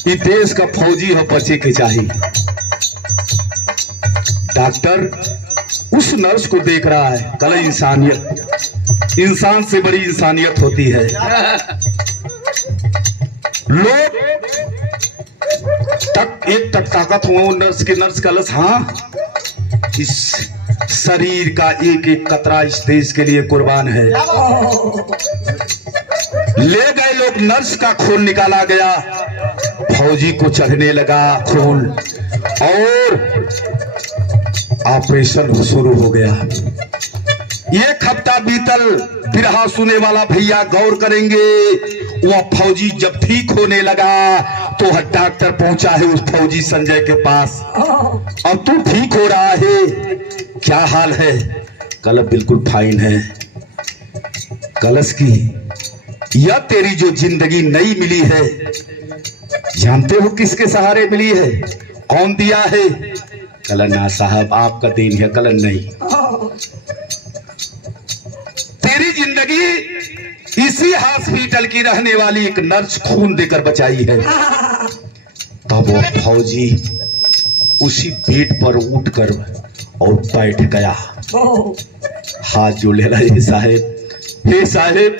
ये देश का फौजी है बचे के चाहिए डॉक्टर उस नर्स को देख रहा है कल इंसानियत इंसान से बड़ी इंसानियत होती है लोग तक एक तक ताकत हुआ नर्स के नर्स कलश हाँ इस शरीर का एक एक कतरा इस देश के लिए कुर्बान है ले गए लोग नर्स का खून निकाला गया फौजी को चढ़ने लगा खून और ऑपरेशन शुरू हो गया एक हफ्ता बीतल बिरहा सुने वाला भैया गौर करेंगे वह फौजी जब ठीक होने लगा तो डॉक्टर पहुंचा है उस फौजी संजय के पास अब तू ठीक हो रहा है क्या हाल है कलश बिल्कुल फाइन है कलश की यह तेरी जो जिंदगी नई मिली है जानते हो किसके सहारे मिली है कौन दिया है कलन ना साहब आपका देन है कलन नहीं तेरी जिंदगी इसी हॉस्पिटल की रहने वाली एक नर्स खून देकर बचाई है तब वो फौजी उसी बेड पर उठकर और बैठ गया हाथ जोड़ ले रहे हे साहेब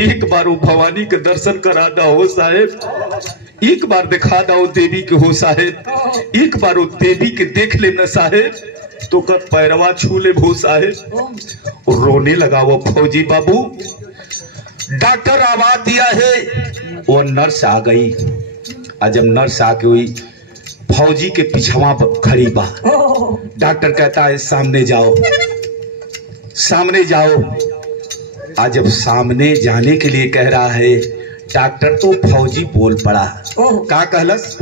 एक बार वो भवानी के दर्शन करा दो साहेब एक बार दिखा दो देवी के हो साहेब एक बार वो देवी के देख लेना साहेब तो कर पैरवा छू ले भो साहेब रोने लगा वो फौजी बाबू डॉक्टर आवाज दिया है वो नर्स आ गई और जब नर्स आके हुई फौजी के पिछवा खड़ी बा डॉक्टर कहता है सामने जाओ आज जब सामने जाने के लिए कह रहा है डॉक्टर तो फौजी बोल पड़ा का कहलस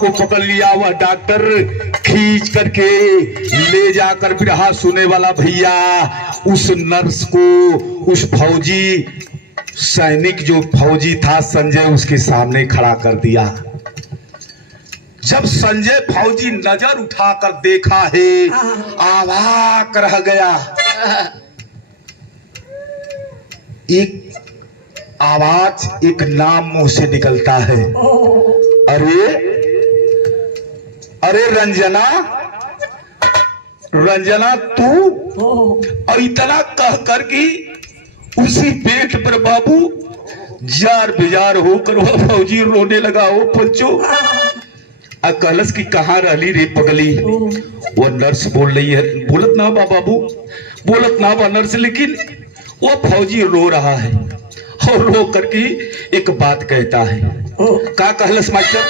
को पकड़ लिया वह डॉक्टर खींच करके ले जाकर बिरहा सुने वाला भैया उस नर्स को उस फौजी सैनिक जो फौजी था संजय उसके सामने खड़ा कर दिया जब संजय फौजी नजर उठाकर देखा है अवाक रह गया एक आवाज एक नाम मुंह से निकलता है अरे रंजना तू और इतना कह कर कि उसी पेट पर बाबू जार बेजार होकर वह फौजी रोने लगा हो पंचो कलश की कहाँ रहली रे पगली वो नर्स बोल रही है बोलत ना बा बाबू बोलत ना बा नर्स लेकिन वो फौजी रो रहा है और रो करके एक बात कहता है का कहलस मास्टर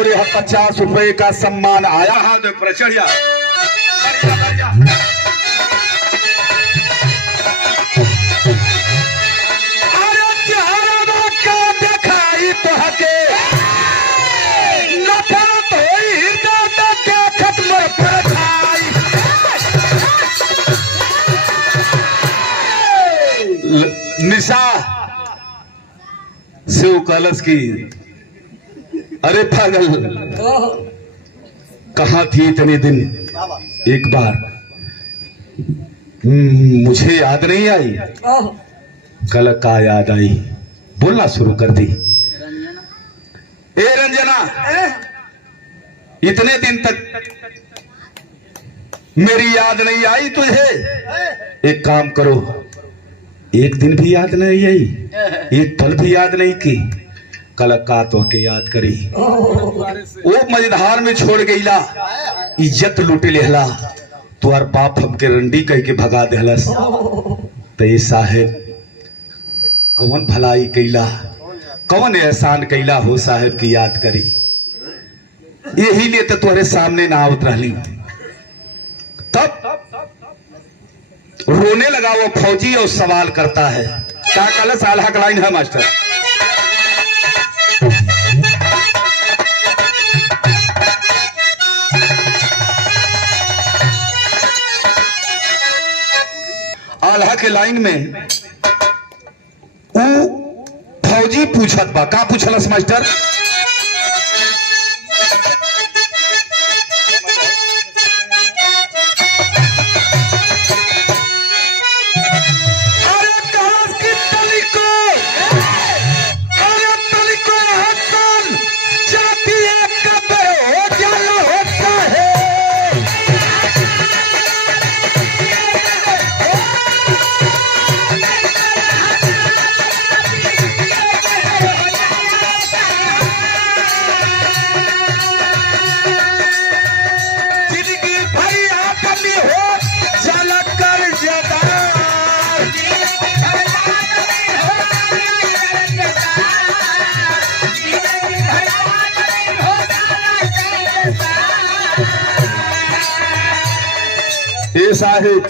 और यह 50 रुपए का सम्मान आया। हाँ देख पर चढ़िया दिखाई तो हके नफरत होई हृदय देखत मोर परछाई। निशा शिव कलश की अरे पागल कहाँ थी इतने दिन? एक बार मुझे याद नहीं आई, कल का याद आई, बोलना शुरू कर दी। ए रंजना, इतने दिन तक मेरी याद नहीं आई तुझे? एक काम करो, एक दिन भी याद नहीं आई, एक पल भी याद नहीं की, कल का तो के याद करी। वो मझधार में छोड़ गईला, इज्जत लूटे लेहला, तुआर बाप हमके रंडी कह के भगा देहलस। तो साहेब कौन भलाई कैला, कौन एहसान कैला हो साहेब की याद करी। यही लिए तो तुम्हारे सामने ना आवत रही। तब रोने लगा वो फौजी और सवाल करता है। क्या कल साल हक लाइन है मास्टर? आल्हा के लाइन में वो फौजी पूछत बा। का पूछलस मास्टर? ये साहिब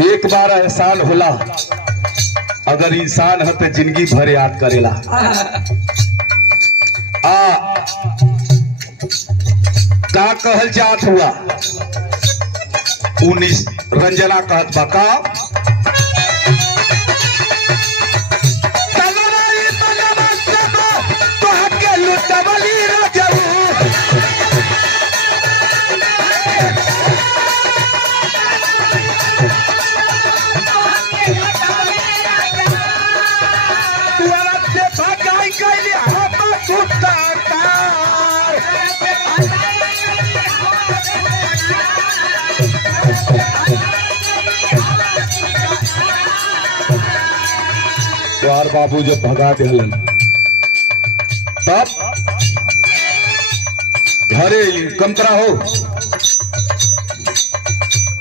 एक बार एहसान होला, अगर इंसान है तो जिंदगी भर याद करेला। का कहल जात हुआ 19 रंजना कहत बका यार बाबू जब भगा दिलन तब घरे कम करा हो।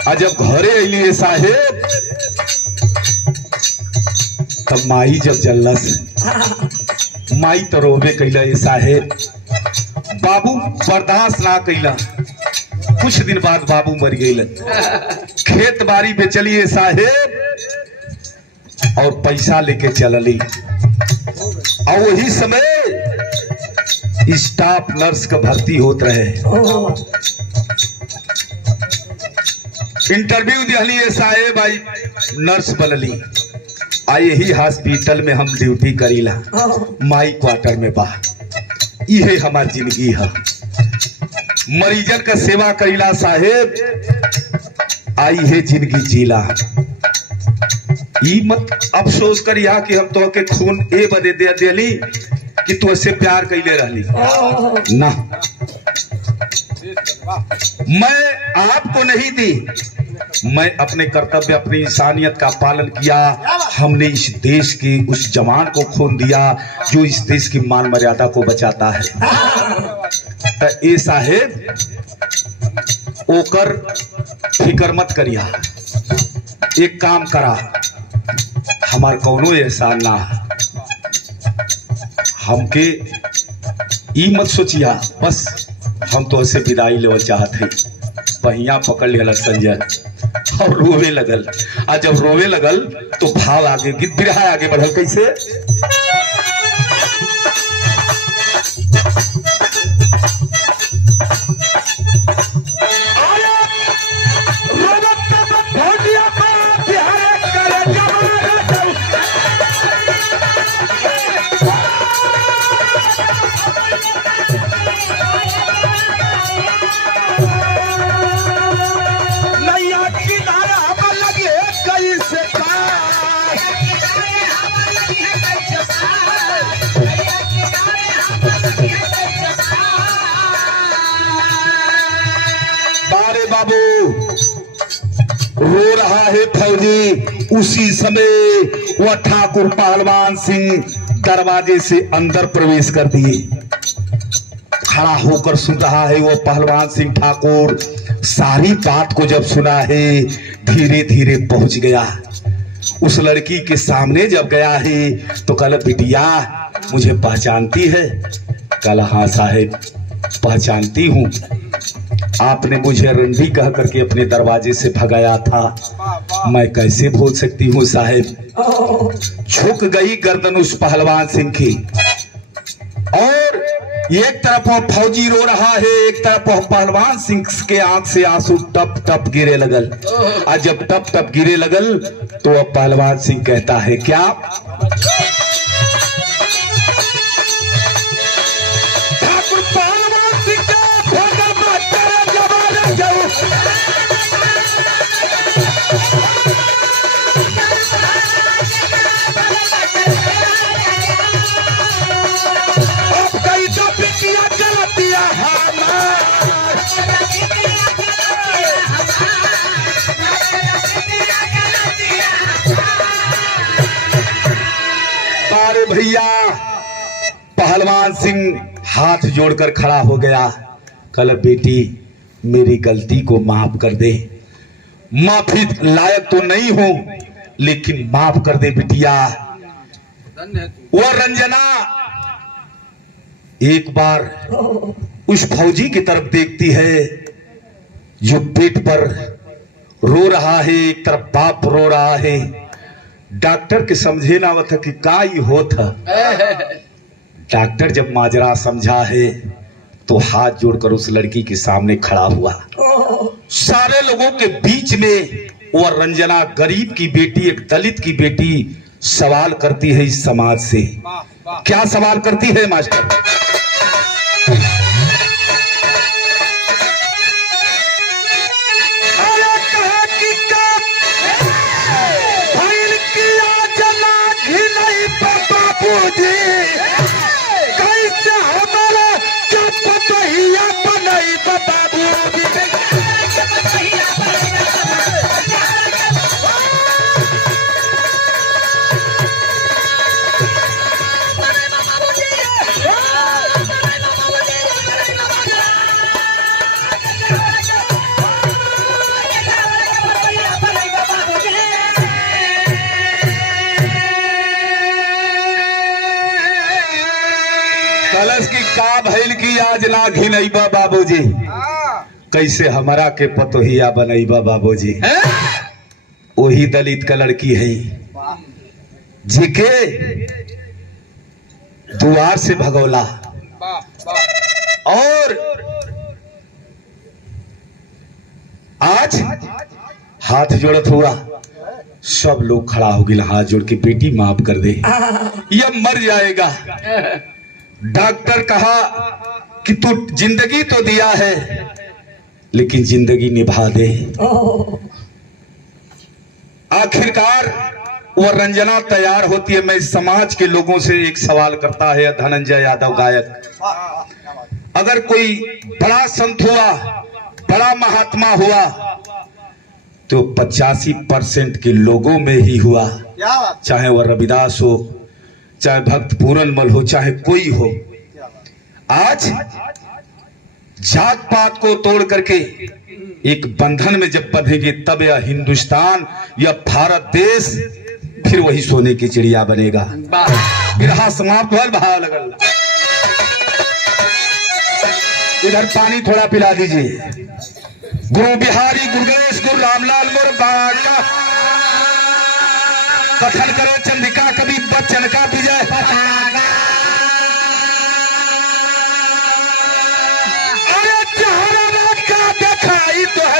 आज जब घरे अलिए साहेब तब माई जब जल्लस, माई तो रोबे कैला। ये साहेब बाबू बर्दाश्त ना कैला, कुछ दिन बाद बाबू मर गई। खेत बाड़ी पे चलिए साहेब और पैसा लेके चलली, और वही समय स्टाफ नर्स का भर्ती होत रहे। इंटरव्यू दिहली साहेब, आई नर्स बनली। आई यही हॉस्पिटल में हम ड्यूटी करीला, माई क्वार्टर में बा। ये हमार जिंदगी है, मरीजन का सेवा करीला साहेब, आई है जिंदगी जीला। ई मत अफसोस करिया कि हम तो के खून ए बदे दे देली कि तू से प्यार कैले रहली ना। मैं आपको नहीं दी, मैं अपने कर्तव्य, अपनी इंसानियत का पालन किया। हमने इस देश की उस जवान को खून दिया जो इस देश की मान मर्यादा को बचाता है। तो ए साहेब ओकर फिकर मत करिया, एक काम करा, हमार कौनो एहसान ना, हमके ई मत सोचिया, बस हम तो ऐसे विदाई लेवल चाहते, पहिया पकड़ लिया संजय और रोवे लगल। आ जब रोवे लगल तो भाव आगे, गीत बिरहा आगे बढ़ल कैसे? रो रहा है फौजी। उसी समय वह ठाकुर पहलवान सिंह दरवाजे से अंदर प्रवेश कर दिए। खड़ा होकर सुन रहा है वो पहलवान सिंह ठाकुर। सारी बात को जब सुना है धीरे धीरे पहुंच गया। उस लड़की के सामने जब गया है तो कल बिटिया मुझे पहचानती है? कल हाँ साहेब पहचानती हूँ, आपने मुझे रंडी कह करके अपने दरवाजे से भगाया था, मैं कैसे भूल सकती हूँ साहेब। झुक गई गर्दन उस पहलवान सिंह की और एक तरफ वो फौजी रो रहा है, एक तरफ वो पहलवान सिंह के आंख से आंसू टप टप गिरे लगल। और जब टप टप गिरे लगल तो वह पहलवान सिंह कहता है क्या? ठाकुर पहलवान सिंह भैया पहलवान सिंह हाथ जोड़कर खड़ा हो गया। कल बेटी मेरी गलती को माफ कर दे, माफी लायक तो नहीं हूं लेकिन माफ कर दे बिटिया। वो रंजना एक बार उस फौजी की तरफ देखती है जो पेट पर रो रहा है, एक तरफ बाप रो रहा है। डॉक्टर के समझे ना था कि का ही होता। डॉक्टर जब माजरा समझा है तो हाथ जोड़कर उस लड़की के सामने खड़ा हुआ। सारे लोगों के बीच में वह रंजना गरीब की बेटी, एक दलित की बेटी सवाल करती है इस समाज से। क्या सवाल करती है मास्टर? कलश की का भैल की आज ना घिनैबा बाबूजी, कैसे हमारा के पतोहिया बनैबा बाबूजी। वही दलित का लड़की है जिके द्वार से भगोला और आज हाथ जोड़त हुआ। सब लोग खड़ा हो गए हाथ जोड़ के, बेटी माफ कर दे, यह मर जाएगा। डॉक्टर कहा कि तू जिंदगी तो दिया है लेकिन जिंदगी निभा दे। आखिरकार वह रंजना तैयार होती है। मैं समाज के लोगों से एक सवाल करता है धनंजय यादव गायक, अगर कोई बड़ा संत हुआ, बड़ा महात्मा हुआ तो 85% के लोगों में ही हुआ, चाहे वह रविदास हो, चाहे भक्त पूरनमल हो, चाहे कोई हो। आज जात पात को तोड़ करके एक बंधन में जब बंधेंगे तब यह हिंदुस्तान, यह भारत देश फिर वही सोने की चिड़िया बनेगा। बिरहा समाप्त हुआ, भाव लगल। इधर पानी थोड़ा पिला दीजिए। गुरु बिहारी गुरु गणेश गुरु रामलाल मोर बाका कथन करो चंद्रिका कवि बच्चन का विजय पताका। अरे जहरा का दिखाई तो है